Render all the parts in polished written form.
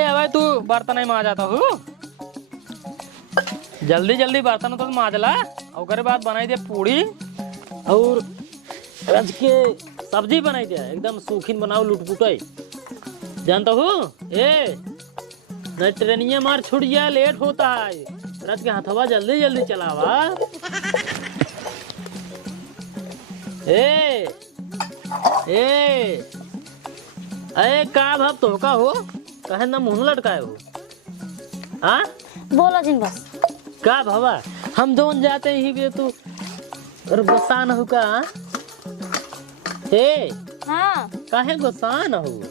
अब तू बर्तन माँ जाता हूँ, जल्दी जल्दी बर्तन तो माजला। और बाद बनाई दे पूड़ी और रज के सब्जी बनाई दे, एकदम सूखीन बनाओ लुटपुटाई। जानता हूँ न ट्रेनिया मार छूट गया, लेट होता है। रज के हथवा जल्दी जल्दी चलावा। ए अरे का भाव तो का हो, कहे ना मुंह लटकाए हो। हाँ बोलो जिन बस का भावा, हम दोन जाते ही बे तू गुस्सा न हो का? हे हाँ काहे गुस्सा न हो?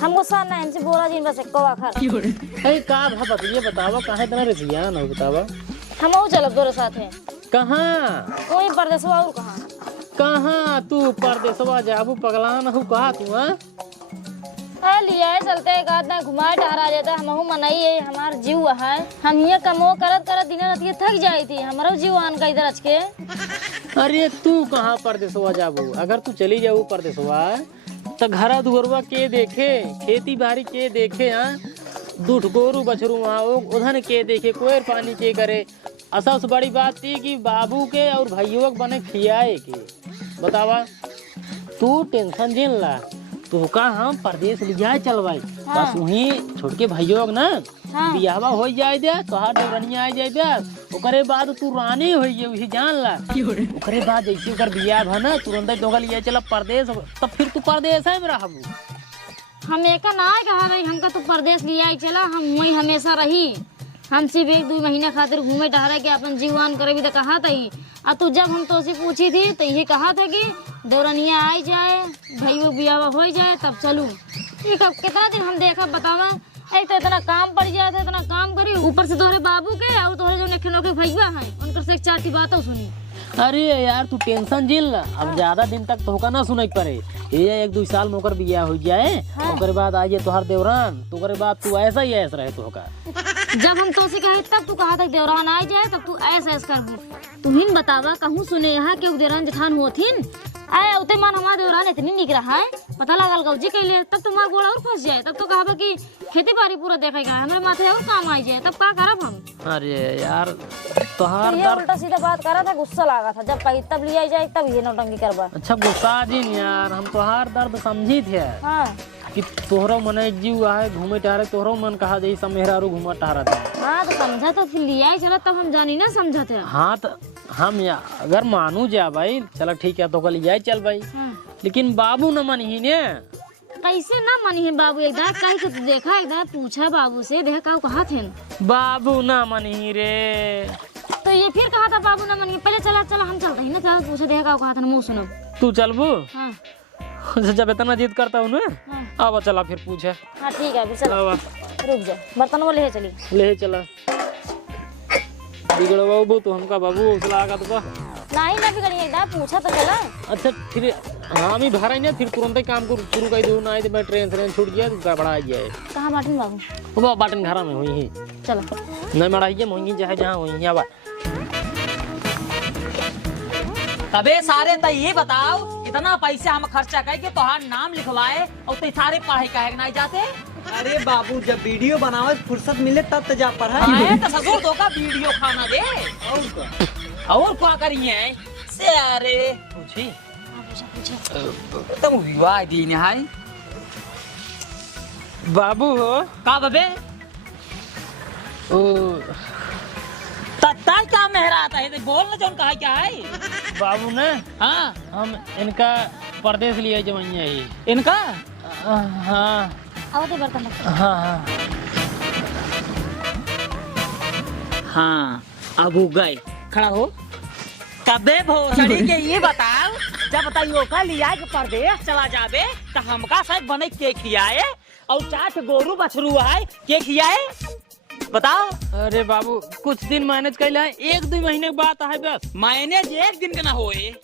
हम गुस्सा नहीं, इनसे बोला जिन बस को आखर। अरे का भावा ये बतावा, काहे तना रसिया न हो बतावा। हम और चलो तोरे साथ है। कहाँ कोई परदेसवा और कहाँ? कहाँ तू परदेसवा जाबू, पगला न हो कहा तू? लिया है चलते एक आदमी घुमाए टहरा जाता, हम मनाई है, हमार जीव है। हम ये कमो करत करत दिन रात थक जाई थी, हमारो जीवान का इधर अच के। अरे तू कहाँ परदेसवा जाबू? अगर तू चली जाऊ परदेसवा तो घरा दुअरवा के देखे, खेती बाड़ी के देखे, दूठ गोरू बछरू उधन के देखे, कोई पानी के करे। सबसे बड़ी बात थी कि बाबू के और भाइयों के बने खियाए के। बतावा तू टेंशन जिन ला, तू का हम परदेश ले जाए चल भाई। हाँ। बस वहीं छोड़ के भाइयों ना हाँ। बियाहवा हो जाए दे, तोहार देवरनिया आ जाए दे, ओकरे बाद तू रानी हो गई उसी जान ला। ओकरे बाद जैसे ओकर बियाह भा ना तुरंत दोगल लिए चला परदेश, तब फिर तू परदेश है मेरा। हम एक ना कहा भाई हमका तू परदेश लिया चला, हम वही हमेशा रही। हम सिर्फ 1-2 महीने खातिर घूमे टहरा के अपन जीवन करे भी तो कहा था ही। और तू जब हम तो पूछी थी तो ये कहा था कि दौरनिया आ जाए, भाइयों बियाह हो जाए तब चलूँ। ये कब कितना दिन हम देखा बतावा, तो इतना काम पड़ जाए था, इतना काम करी, ऊपर से तोहरे बाबू के और तोहरे जो नखे नोखे भैया हैं उनकर से 4 बातों सुनी। अरे यार तू टेंशन झेल ला, अब ज्यादा दिन तक तो होगा ना सुनाई पड़े। ये 1-2 साल में ओकर बियाह हो जाए, ओकरे बाद आ जाए तोहर देवरान, तो ओकरे बाद तू ऐसा ही ऐसा रहे तो होगा। जब हम तो से कहे तब तू कहा था देवरान आ जाए तब तू ऐसा ऐसा कर। तुम ही बतावा कहूँ सुने यहाँ के देवरान जेठान होथिन आए उते मन हमारा देवरान इतनी निक रहा है, पता लगल गौजी कैले तब तुम्हारा गोड़ा और फंस जाए, तब तो कहा कि खेती बाड़ी पूरा देखेगा, हमारे माथे और काम आ जाए, तब क्या करब हम? अरे यार तोहार ये उल्टा सीधा बात करा था, गुस्सा लगा था जब कही तब लिया जाए तब ये नौटंकी करवा। अच्छा गुस्सा जिन यार, हम तोहार दर्द समझी थे। हाँ कि तोहरा मन एक जीव है घूमे टहरे, तोहरो मन कहा जैसे सब मेहरारू घूमा टहरा था। हाँ तो समझा तो फिर लिया ही चला, तब हम जानी ना समझा थे। हाँ तो हम अगर मानू जा भाई चलो ठीक है तो कल जाए चल भाई। हाँ। लेकिन बाबू न मन ही ने। कैसे ना मनी है बाबू? एक बार कहीं तो देखा, एक बार पूछा बाबू से, देखा कहा थे बाबू न मन ही रे। तो ये फिर कहा था बाबू न मनी, पहले चला चला हम चलते हैं ना, चल पूछे देखा कहा था मुँह सुनो। तू चलबू? हाँ जब इतना जिद करता हूँ ना, हाँ। अब चला फिर पूछे। हाँ ठीक है फिर चलो, रुक जा बर्तन वो ले चली ले चला। बिगड़ बाबू तो हमका बाबू हौसला आगा तो नहीं ना बिगड़ी, एक बार पूछा तो चला। अच्छा फिर हाँ भी भरा नहीं, फिर तुरंत ही काम को शुरू कर दूँ ना, मैं ट्रेन छूट गया तो गड़बड़ा गया। कहाँ बाटन बाबू? वो बाटन घर में हुई ही चलो नहीं मड़ाइए मोही चाहे जहाँ हुई है। अबे सारे तो ये बताओ, इतना पैसा हम खर्चा करके तोहार नाम लिखवाए और ते सारे पढ़ाई काहे नहीं जाते? अरे बाबू जब वीडियो बनावे फुर्सत मिले तब तो जा पढ़ा। आए तो ससुर तो का वीडियो खाना दे और क्या करिए से? अरे पूछी तुम विवाह दिन है बाबू हो का बबे तत्ता क्या मेहरा आता है, बोल ना जो कहा क्या है? बाबू ने हाँ हम इनका परदेश लिया जमाइया ही इनका। हाँ आवते बर्तन हाँ हाँ हाँ अब हो गए खड़ा हो। कबे भोसड़ी के ये बताओ, जब बताइयो का लिया के परदेश चला जाबे तो हमका शायद बने के खियाए और 4 गोरू बछरू है के खियाए बताओ। अरे बाबू कुछ दिन मैनेज कर ले, 1-2 महीने के बाद है बस। मैनेज एक दिन के ना होए।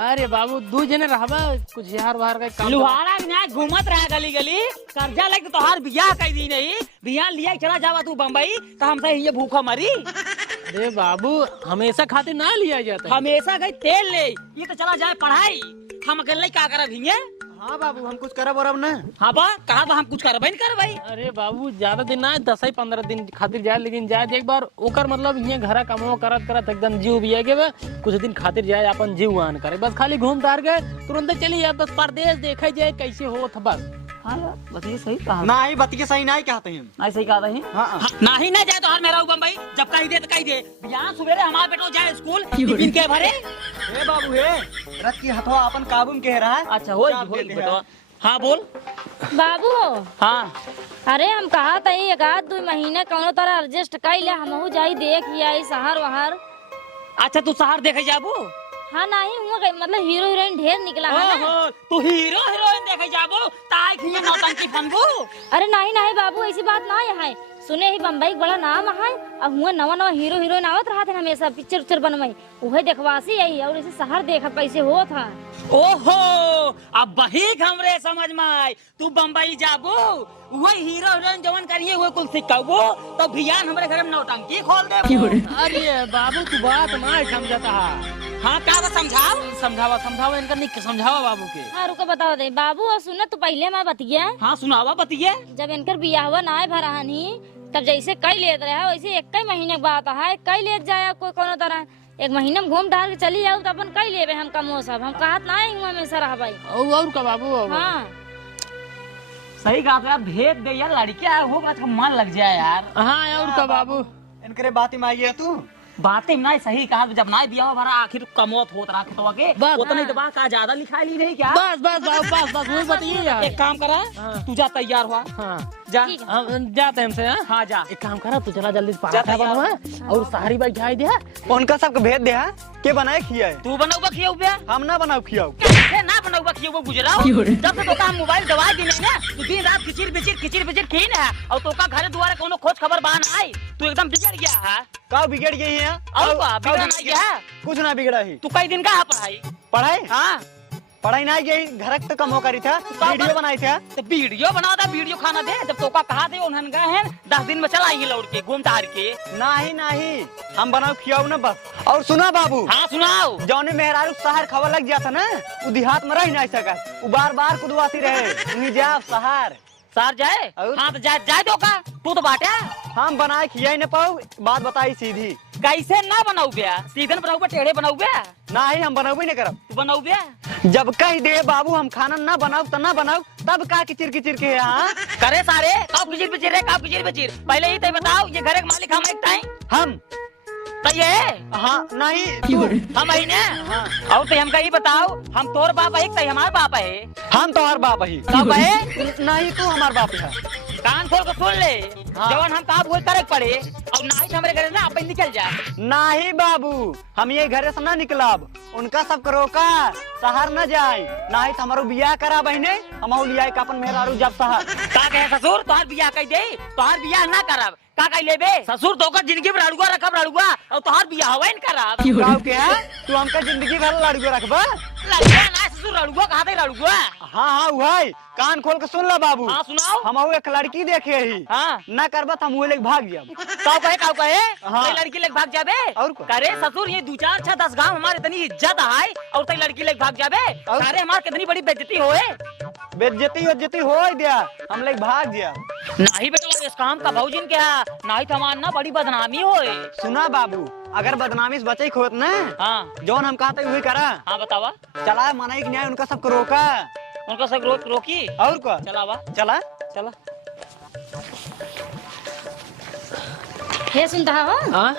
अरे बाबू 2 जने रहबा, कुछ यार बाहर का काम लुहारा ना घूमत रहा गली गली, कर्जा लग तो तोहार बियाह कर दी नहीं, बियाह लिया चला जावा तू बम्बई तो हमसे ये भूखा मरी। अरे बाबू हमेशा खातिर ना लिया जाता है। हमेशा गई तेल ले, ये तो चला जाए पढ़ाई, हम अकेले क्या करब हिंगे? हाँ बाबू हम कुछ करब और ना। हाँ बा कहा तो हम कुछ करबे नहीं करबे। अरे बाबू ज्यादा दिन ना 10-15 दिन खातिर जाए, लेकिन जाए एक बार ओकर मतलब ये घरा कमो करत करत एकदम जीव बिया के कुछ दिन खातिर जाए अपन जीवान करे, बस खाली घूम तार गए तुरंत चली जाए, बस परदेश देखे जाए कैसे होत बस। हाँ बताइए सही कहा। नहीं बतिए सही नहीं कहते हैं। नहीं सही कहा रही। हाँ नहीं ना जाए तो हर मेरा बम्बई जब कही दे तो कही दे। बिहान सवेरे हमारा बेटो जाए स्कूल टिफिन के भरे। हे बाबू हे रथ की हथवा अपन काबू में कह रहा है। अच्छा हो बेटो। हाँ बोल। बाबू हाँ अरे हम कहा था एक आध 2 महीने कौनो तरह एडजस्ट कर ले, हमहू जाई देख आई शहर वहर। अच्छा तू शहर देखे जाबू। हाँ नहीं हुआ मतलब हीरो हीरोइन ढेर निकला है ना। तू हीरो हीरोइन देखे जाबू ताई खिया नौटंकी फनबू। अरे नहीं नहीं बाबू ऐसी बात ना है, सुने ही बम्बई बड़ा नाम है, अब हुआ नवा नवा हीरो हीरोइन आवत रहा थे हमेशा पिक्चर उच्चर बनवाई, वही देखवासी आई और इसे शहर देखा कैसे हो था। ओहो अब वही हमरे समझ में आई, तू बम्बई जाबू वही हीरो हीरोइन जवन करिए वो कुल सिखाबू तो भियान हमरे घर में नौटंकी खोल दे। अरे बाबू तू बात ना समझता है। हाँ क्या समझाओ समझावा इनका निक समझावा बाबू के। हाँ रुको बताओ दे बाबू, और सुन तू पहले मैं बतिया। हाँ सुनावा बतिए। जब इनकर बियाहवा ना भरानी तब जैसे कई लेत रहे वैसे 1 महीने के बात है, कई लेत जाए कोई कोनो तरह 1 महीने में घूम टहल के चली जाऊ तो अपन कई लेबे हम कमो सब, हम कहत ना है हमेशा रह भाई। और का बाबू हाँ सही कहा यार, भेज दे यार लड़की है वो बात का मन लग जाए यार। हाँ और का बाबू इनके बात में आई है तू। बातें ना सही कहा, जब ना बियाह भरा आखिर कमोत होत रहा तो आगे उतना तो बात का ज्यादा लिखा ली नहीं क्या। बस बस बस बस बस वही बताइए यार। एक काम करा तू जा तैयार हुआ। हाँ जा हम जाते हैं हमसे। हाँ जा एक काम करा तू चला जल्दी पराठा बनवा और सारी बैठाई दे। उनका सबको भेज दे के बनाए खिया तू बनाऊबा खियाऊ बे। हम ना बनाओ खियाओ। कैसे ना बनाऊबा खियाऊ वो गुजराओ। जब से तोका मोबाइल दवाई दी नहीं ना तू दिन रात किचिर बिचिर खीन है और तोका घरे दुआरे कोनो खोज खबर बान आई तू एकदम बिगड़ गया है। का बिगड़ गई है और बा बिगड़ा नहीं गया कुछ ना बिगड़ा ही। तू कई दिन का है पढ़ाई। पढ़ाई हाँ पढ़ाई नहीं गई, घर तो कम हो करी था, वीडियो बनाई था। तो वीडियो बना था, वीडियो खाना दे जब तोका कहा दे उन्हन गए हैं 10 दिन में चला आएंगे लौट के घूम तार के। नहीं हम बनाओ खियाओ ना बस। और सुना बाबू। हाँ सुनाओ। जौने मेहरारू शहर खबर लग जाता ना वो देहात में रह नहीं सका, वो बार बार कुदवाती रहे तुम जाओ शहर। सर जाए और? हाँ तो जाए दो का तू तो बाटे। हम बनाए खिया न पाओ, बात बताई सीधी। कैसे ना बनाऊ बे, सीधन बनाऊ बे टेढ़े बनाऊ बे। नहीं हम बनाओ नहीं करब। तू बनाऊ बे। जब कह दे बाबू हम खाना ना बनाओ तो ना बनाओ, तब का किचिर के यहाँ करे सारे काव किचिर बिचिर रे काव किचिर बिचिर। पहले ही तो बताओ ये घर के मालिक हम एक टाइम हम तो ये हाँ नहीं हम ही ने। हाँ। और तो हम कहीं बताओ हम तोर बाप है कि हमार बाप है। हम तो हर बाप ही कब है नहीं तू हमार बाप है। कान खोल के सुन ले। हाँ। जवान हम कहा बोल करे पड़े और नहीं तो हमारे घर ना अपन निकल जाए। नहीं बाबू हम ये घर से ना निकलब, उनका सब करो का शहर न जाए, नहीं तो हमारो बियाह करा बहने हम लिया अपन मेहरारू जब शहर। का कहे ससुर तोहार बियाह कह दे, तोहार बियाह ना करब का कह लेबे। ससुर तो का जिंदगी में रड़ुआ रखब रड़ुआ और तोहार बियाह होवे न करब। गाँव के है तू हमका जिंदगी भर लड़के रखबा। लड़ुआ ना ससुर रड़ुआ कहा दे रड़ुआ। हाँ वही कान खोल के सुन ला बाबू। हाँ सुनाओ। हम एक लड़की देखे ही हाँ ना करबा तो हम वो लेके भाग गया। काव कहे हाँ। ते लड़की लेके भाग जाबे। और क्या? करे ससुर ये 2 4 6 10 गांव हमारे इतनी इज्जत है और ते लड़की लेके भाग जाबे। और? सारे हमार कितनी बड़ी बेइज्जती होए। बेइज्जती हो दिया हम लेके भाग गया। नहीं बेटा इस काम का भौजिन क्या नहीं तो हमार ना बड़ी बदनामी होए। सुना बाबू अगर बदनामी से बचे खोत ना हाँ जौन हम कहते वही करा। हाँ बतावा। चला मनाई न्याय उनका सबको रोका उनका सब रोकी और क्या चलावा चला चला। हे सुनता हो हाँ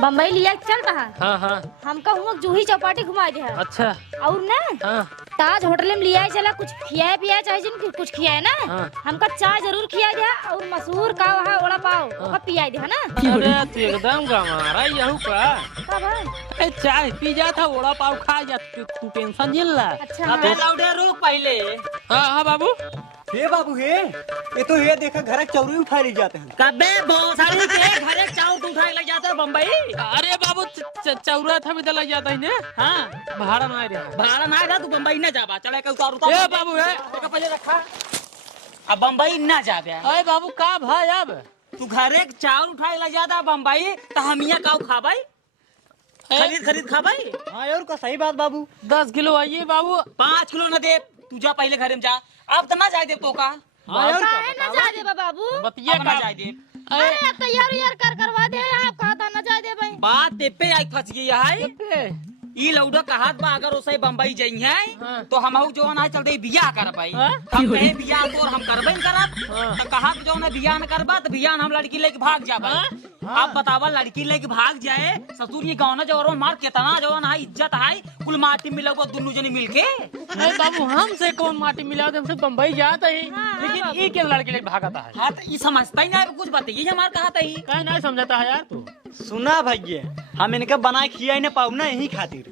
बम्बई लिया चल रहा हाँ हाँ हमका हुआ जूही चौपाटी घुमा दे। अच्छा और ना हाँ ताज होटल में लिया चला कुछ खियाए पिया चाहे जिन कुछ खियाए ना। हाँ। हमका चाय जरूर खिया दे और मशहूर का वहाँ वड़ा पाव वहाँ पिया दे ना। अरे तू एकदम गंवारा यहू का। कब है? ए, चाय पी जा था वड़ा पाव खा जा तू टेंशन झेल ला। अच्छा अबे हाँ। लौडे रुक पहले। हाँ हाँ बाबू हे बाबू हे ये तो ये देखा घर चौरी उठा ले जाते हैं। कबे भोसड़ी के घरे चाउर उठा के लग जाते हैं बम्बई। अरे बाबू चौरा था भी तो लग जाता है ना। हाँ भाड़ा ना रहा। भाड़ा ना था तू बम्बई ना जाबा चढ़े के उतार ए बाबू है का पहले रखा अब बम्बई ना जाबे। अरे बाबू का भाई अब तू घरे चाउर उठा के लग जाता बम्बई तो हम यहाँ काऊ खाबाई खरीद खाबाई। हाँ और का सही बात बाबू। 10 किलो आइए बाबू। 5 किलो न दे तू जा पहले घर में जा। अब तो ना जाए दे तो का काहे ना जाए देबा बाबू? बतिया अब ना का जाए दे। अरे तैयार उयार करवा दे, आप कहता ना जाए देबा। बात ते पे आई फंस गई है। ई लौडा कहात बा अगर उसे बम्बई जाई है हाँ। तो हम जो ना चलते बियाह करबाई। हाँ? हम कहे बियाह तो हम करबे न करब। हाँ। तो कहा जो ना बियाह न करबा तो बियाह हम लड़की लेके भाग जाबा। आप बतावा लड़की लेके भाग जाए ससुर ये गाँव ना जो मार कितना जो ना इज्जत है कुल माटी मिलबो दुनू जनी मिलके। अरे बाबू हमसे कौन माटी मिला हमसे बम्बई जाता ही, लेकिन ई के लड़के लेके भागता है। हाँ तो ये समझता ही ना कुछ बताइए हमार कहा था ही। कहे नहीं समझता है यार तू। सुना भैया, हम इनका बनाए खिया नहीं पाऊ ना यही खातिर।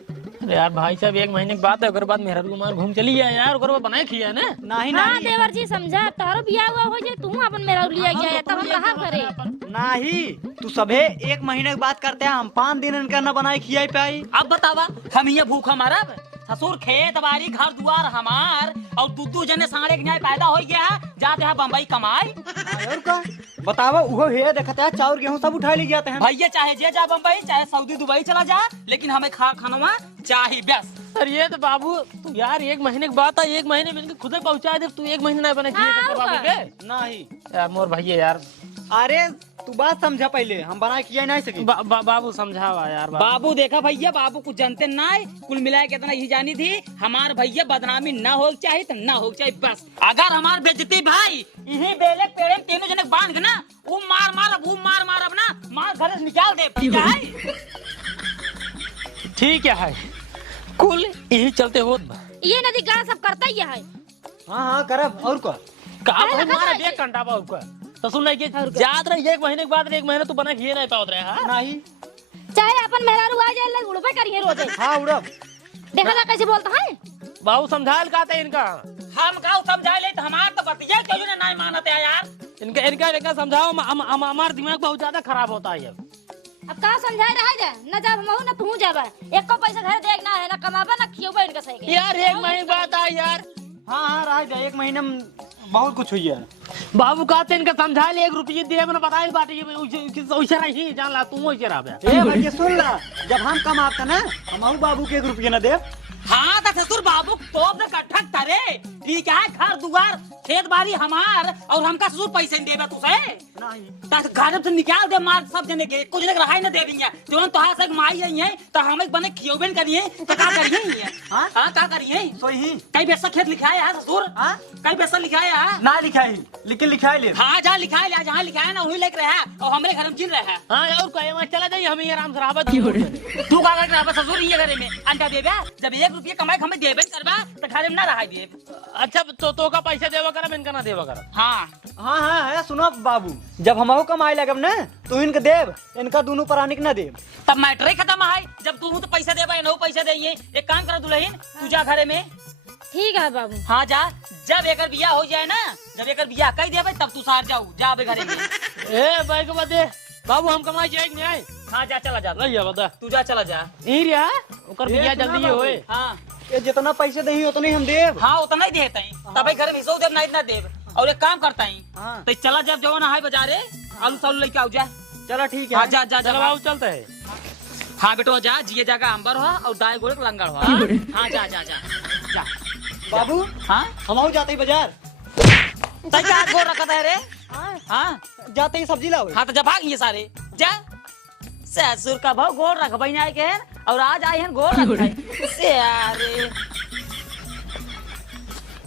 अरे यार भाई साहब 1 महीने की बात है, ओकर बाद मेहरा कुमार घूम चली गया यार, ओकर बाद बनाए खिया ना। नहीं हाँ नहीं देवर जी समझा, तारो बियाह हुआ हो जाए, तू अपन मेरा लिया गया तब हम रहा करे। नहीं, तू सभे 1 महीने की बात करते हैं, हम 5 दिन इनका न बनाए खियाई पाई। अब बतावा हम ये भूखा मरब। ससुर खेत बाड़ी घर दुआर हमार और दूधू जने साढ़े न्याय पैदा हो गया जाते हैं बम्बई कमाई। और का बतावा उहो हे देखते हैं चाउर गेहूं सब उठा ले जाते हैं। भैया चाहे जे जा बम्बई चाहे सऊदी दुबई चला जा, लेकिन हमें खानवा चाहिए बस। अरे ये तो बाबू तू यार 1 महीने की बात है, 1 महीने में इनके खुद ही पहुंचा दे, तू 1 महीने नहीं बने खिए हाँ, बाबू के। नहीं यार मोर भैया यार अरे तू बात समझा पहले, हम बनाए खिया नहीं सके। बाबू समझावा यार। बाबू देखा भैया बाबू कुछ जानते ना है, कुल मिलाए कितना ही जानी थी हमार भैया बदनामी ना हो चाहिए तो ना हो चाहिए बस। अगर हमार बेइज्जती भाई यही बेले पेड़े तीनों जने बांध के ना वो मार अब ना मार घर से निकाल दे क्या है। ठीक है कुल यही चलते होत बा। ये नदी गाँव सब करता ही है। हाँ हाँ करब और का कहा भाई मारा देख घंटा बा उसका तो सुन नहीं कि याद रही 1 महीने के बाद 1 महीने तू बना खिए नहीं पावत रहे। हाँ नहीं चाहे अपन मेरा रुआ जाए लग उड़बे करिए रोजे। हाँ उड़ब देखा ना कैसे बोलता है। बाबू समझाल का था इनका, हम गाँव समझा ले तो हमार तो बतिया क्यों ने नहीं मानते हैं यार। इनका समझाओ, हमारा दिमाग बहुत ज्यादा खराब होता है। अब का समझाए रहा जाए न जा हम न तू जाबा, एक को पैसा घर देख ना है ना कमाबा ना खियोबा इनका सही यार 1 महीने की बात है यार। हाँ हाँ रह जाए, 1 महीने में बहुत कुछ हुई है। बाबू कहते इनका समझा ले 1 रुपये दिए मैंने बताया बाटे वैसे रही जान ला तू वैसे रहा बे। ए भैया सुन ला, जब हम कमाते ना हम बाबू के 1 रुपया न दे। हाँ तो ससुर बाबू तो कट्ठा करे ठीक है घर दुआर खेत बाड़ी हमार और हमका ससुर पैसे नहीं देगा तुझे नहीं घर से निकाल दे मार सब जने के कुछ जने रहाई न दे देंगे जो तो हाथ से माई रही है तो हमें बने खियोबेन करिए तो क्या करिए। हाँ? हाँ क्या करिए तो ही कई पैसा खेत लिखाया है ससुर। हाँ? कई पैसा लिखाया है ना लिखाई लेकिन लिखाई ले। हाँ जहाँ लिखाया ले जहाँ लिखाया ना वही लेकर रहा और हमारे घर में चिल रहा है। हाँ और कहे वहाँ चला जाइए हमें आराम से रहा बा। तू का कर ससुर ये घरे में अंडा देगा जब 1 रुपया कमाई हमें देबे करबा तो घर में ना रहा दे। अच्छा तो का पैसा देवा कर इनका ना देवा कर। हाँ हाँ हाँ है सुनो बाबू, जब हम कमाए लगब ना तो इनके देव इनका दोनों प्राणी न देव। तब मैटर ही खत्म है जब तू तो पैसा देबा ना पैसा देंगे। एक काम कर दुल्हन तू जा घरे में। ठीक है बाबू। हाँ जा जब एक बियाह हो जाए ना जब एक बियाह कह देबे तब तू सार जाऊ जा घरे में। ए भाई को बता बाबू हम कमाई जाए कि नहीं। हाँ जा चला जा लइया बता तू जा चला जा। यही रहा ओकर बियाह जल्दी ही होए। हाँ ये जितना पैसे दही उतना ही हम देव। हाँ उतना ही देता है तब घर में हिस्सा देव ना इतना देव। और एक काम करता है हाँ। तो चला जब जो ना है बाजारे आलू सालू लेके आओ जा। चलो ठीक हाँ है। जा जा चल जा बाबू चलते है। हाँ बेटो जा जिए जगह अंबर हो और दाएं गोड़े लंगड़ हो। हाँ जा जा जा जा बाबू हाँ हम जाते ही बाजार। तई का गोड़ रखा है रे। हाँ जाते ही सब्जी लाओ। हाँ तो जब भाग ये सारे जा ससुर का भाव गोड़ रख बहन आए के हैं और आज आए हैं गोड़ रख से अरे